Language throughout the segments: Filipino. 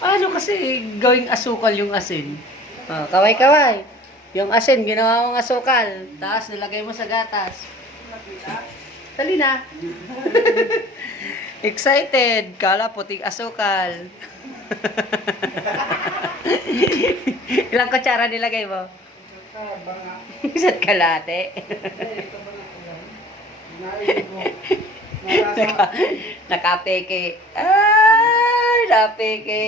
Ano kasi gawing asukal yung asin? Oh, kaway-kaway. Yung asin, ginawa mong asukal. Tapos nilagay mo sa gatas. Dali na. Excited. Kala puting asukal. Ilang kutsara nilagay mo? Isa't kalate. Nakapeke. Ay, napeke.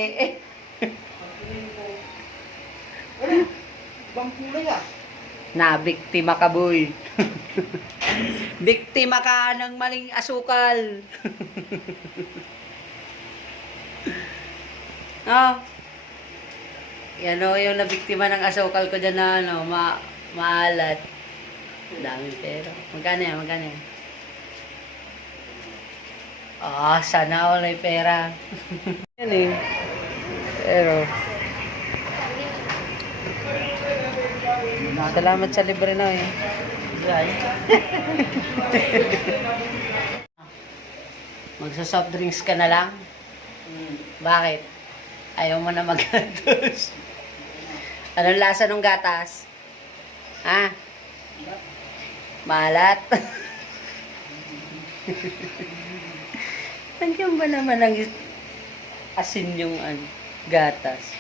Bangkulay ah. Nabiktima ka, boy. Biktima ka ng maling asukal. Oh. Yan o, yung nabiktima ng asukal ko dyan na ano, maalat. Daming pera. Magkano yan? Magkano yan? Ah, sana all may pera. Yan eh. Pero, salamat sa libre na eh. Magsa-soft drinks ka na lang? Bakit? Ayaw mo na mag-gatos. Anong lasa ng gatas? Ha? Malat? Nandiyan ba naman ang asin yung gatas?